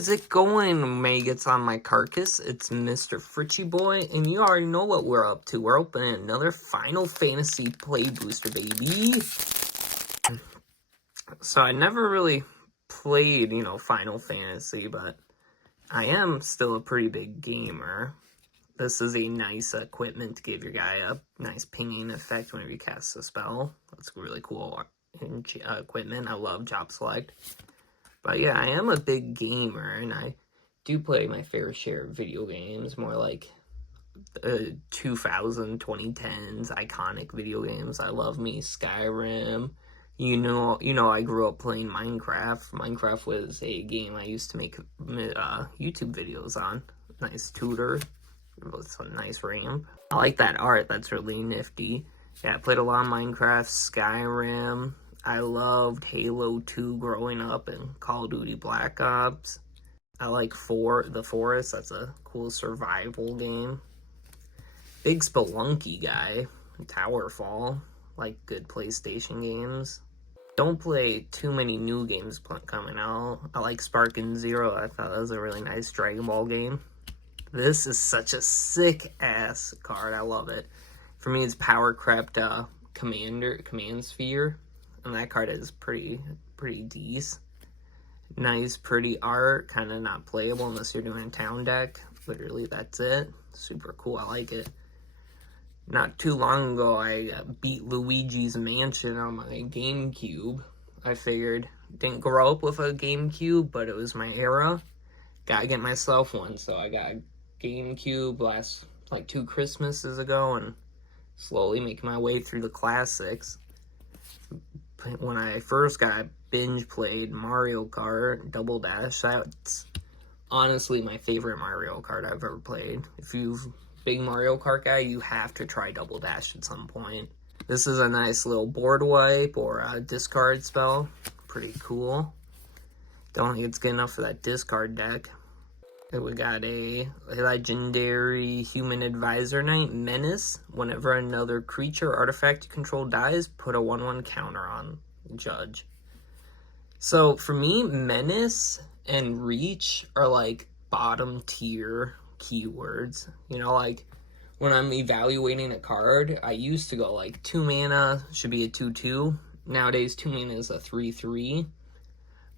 How's it going, maggots on my carcass? It's Mr. Fritchie Boy, and you already know what we're up to. We're opening another Final Fantasy Play Booster, baby. So I never really played, Final Fantasy, but I am still a pretty big gamer. This is a nice equipment to give your guy a nice pinging effect whenever you cast a spell. That's really cool equipment. I love Job Select. But yeah, I am a big gamer, and I do play my fair share of video games, more like 2010s iconic video games. I love me Skyrim. You know, I grew up playing Minecraft. Minecraft was a game I used to make YouTube videos on. Nice tutor. It's a nice ramp. I like that art. That's really nifty. Yeah, I played a lot of Minecraft, Skyrim. I loved Halo 2 growing up and Call of Duty Black Ops. I like The Forest. That's a cool survival game. Big Spelunky guy. Towerfall. Like good PlayStation games. Don't play too many new games coming out. I like Sparking Zero. I thought that was a really nice Dragon Ball game. This is such a sick-ass card. I love it. For me, it's Power Crept Command Sphere. And that card is pretty decent. Nice, pretty art. Kind of not playable unless you're doing a town deck. Literally, that's it. Super cool. I like it. Not too long ago, I beat Luigi's Mansion on my GameCube. I figured, didn't grow up with a GameCube, but it was my era. Gotta get myself one. So I got a GameCube last, 2 Christmases ago, and slowly making my way through the classics. When I first got binge played Mario Kart Double Dash, that's honestly my favorite Mario Kart I've ever played. If you're a big Mario Kart guy, you have to try Double Dash at some point. This is a nice little board wipe or a discard spell. Pretty cool. Don't think it's good enough for that discard deck. We got a legendary human advisor knight, Menace. Whenever another creature or artifact you control dies, put a 1/1 counter on Judge. So for me, Menace and Reach are like bottom tier keywords. When I'm evaluating a card, I used to go 2 mana should be a 2/2. Nowadays, 2 mana is a 3/3.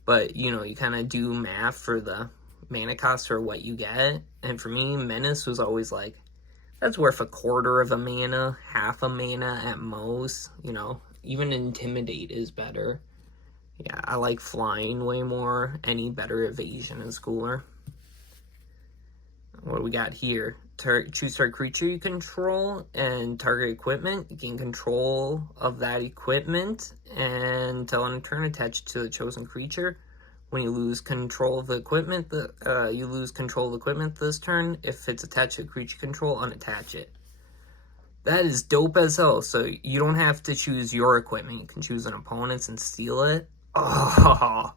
But, you kind of do math for the mana cost for what you get. And for me, Menace was always that's worth a quarter of a mana, half a mana at most. Even Intimidate is better. Yeah, I like flying way more. Any better evasion is cooler. What do we got here? Choose target creature you control and target equipment. You gain control of that equipment and until end of turn attached to the chosen creature. When you lose control of the equipment, you lose control of the equipment this turn. If it's attached to creature control, unattach it. That is dope as hell. So you don't have to choose your equipment. You can choose an opponent's and steal it. Oh,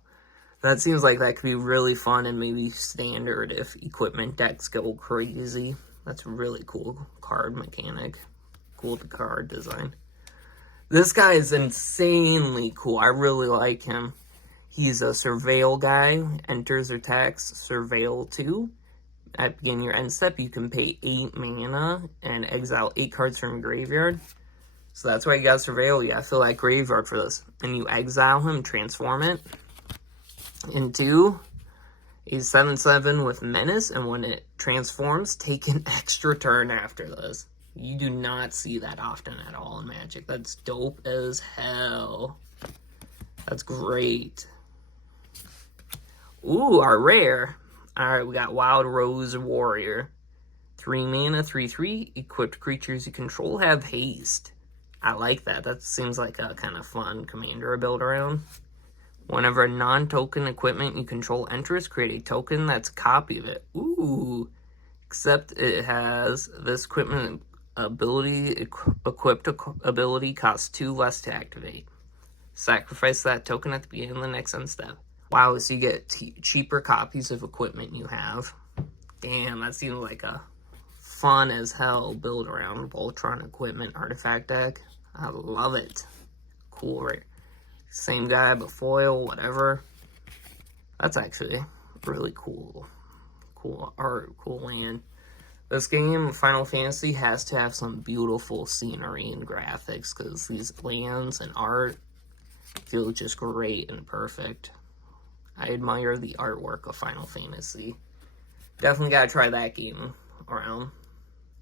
that seems like that could be really fun and maybe standard if equipment decks go crazy. That's a really cool card mechanic. Cool card design. This guy is insanely cool. I really like him. He's a Surveil guy. Enters or attacks Surveil 2. At beginning of your end step, you can pay 8 mana and exile 8 cards from your graveyard. So that's why you got Surveil. Yeah, I feel like graveyard for this. And you exile him, transform it into a 7/7 with Menace. And when it transforms, take an extra turn after this. You do not see that often at all in Magic. That's dope as hell. That's great. Ooh, our rare. Alright, we got Wild Rose Warrior. 3 mana, 3/3. Equipped creatures you control have haste. I like that. That seems like a kind of fun commander to build around. Whenever a non-token equipment you control enters, create a token that's a copy of it. Ooh. Except it has this equipment ability, equipped ability costs 2 less to activate. Sacrifice that token at the beginning of the next end step. Wow, so you get cheaper copies of equipment you have. Damn, that seems like a fun as hell build around Voltron equipment artifact deck. I love it. Cool, right? Same guy, but foil, whatever. That's actually Really cool. Cool art, cool land. This game, Final Fantasy, has to have some beautiful scenery and graphics because these lands and art feel just great and perfect. I admire the artwork of Final Fantasy. Definitely gotta try that game around.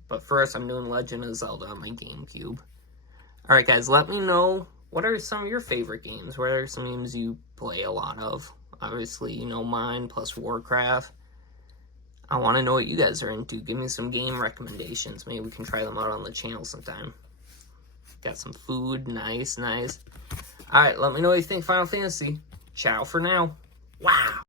But first, I'm doing Legend of Zelda on my GameCube. Alright guys, let me know, what are some of your favorite games? What are some games you play a lot of? Obviously, you know mine, plus Warcraft. I want to know what you guys are into. Give me some game recommendations. Maybe we can try them out on the channel sometime. Got some food. Nice, nice. Alright, let me know what you think Final Fantasy. Ciao for now. Wow.